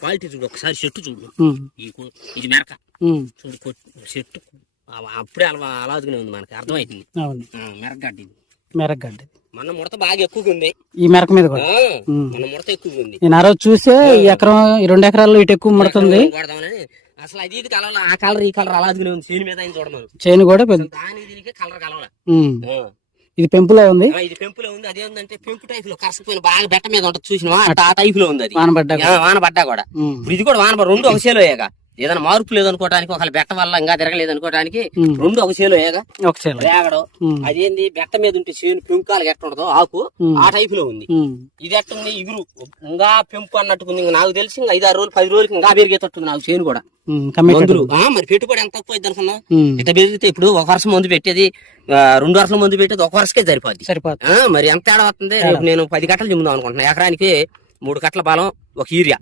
Quality చూడు ఒకసారి చెట్టు చూడు. ఉమ్, ఇది మెరక ఉమ్, చూడు చెట్టు అప్పుడే అలాదుగానే ఉంది, మనకి అర్థమైంది. అవును మెరగడ్డ ఇది, మెరగడ్డ. మన ముడత బాగా ఎక్కువగా ఉంది. ఈ మెరక మీద కూడా మన ముడత ఎక్కువగా ఉంది. నేను ఆ రోజు చూసే ఈ ఎకరం 2 ఎకరాల్లో ఇటు ఎక్కువ ముడుతుంది. కొడదామని అసలు అది ఇది కలవాల, ఆ కలర్ ఈ కలర్ అలాదుగానే ఉంది. చేను మీద ఆయన చూడమను, చేను కూడా పెద్ద. దానికి దీనికి కలర్ కలవాల. ఇది పెంపులో ఉంది, ఇది పెంపులో ఉంది. అదేంటంటే పెంపు టైప్ లో కరసపోయిన బాగా బెట్ట మీద ఉంటుంది చూసినవా, ఆ టైప్ లో ఉంది. అది వాన పడ్డా కూడా. ఇప్పుడు ఇది కూడా వాన రెండు ఒక చేలో ఏగా, ఏదైనా మార్పు లేదనుకోవడానికి, ఒకవేళ బెట్ట వల్ల ఇంకా తిరగలేదు అనుకోవడానికి రెండు ఒక చేలో ఏగా రేగడం. అదేంది బెట్ట మీద ఉంటే చేను పెంకాలు ఎట్ట ఉండదో ఆకు ఆ టైప్ లో ఉంది. ఇది ఎట్టుంది ఇగురు ఇంకా పెంపు అన్నట్టుకుంది. ఇంకా నాకు తెలిసి ఇంకా 5-6 రోజులు 10 రోజులకి ఇంకా పెరిగేటట్టుంది నాకు చేను కూడా. మందులు మరి పెట్టుబడి ఎంత తక్కువ అయింది అనుకున్నా, ఇట్లా పెరిగితే ఇప్పుడు 1 వర్షం మందు పెట్టేది 2 వర్షాల మందు పెట్టేది 1 వర్షకే సరిపోద్ది. మరి ఎంత తేడా వస్తుంది. నేను 10 కట్టలు చెమ్ముదాం అనుకుంటున్నా. ఎకరానికి 3 కట్టల బలం, 1 యూరియా.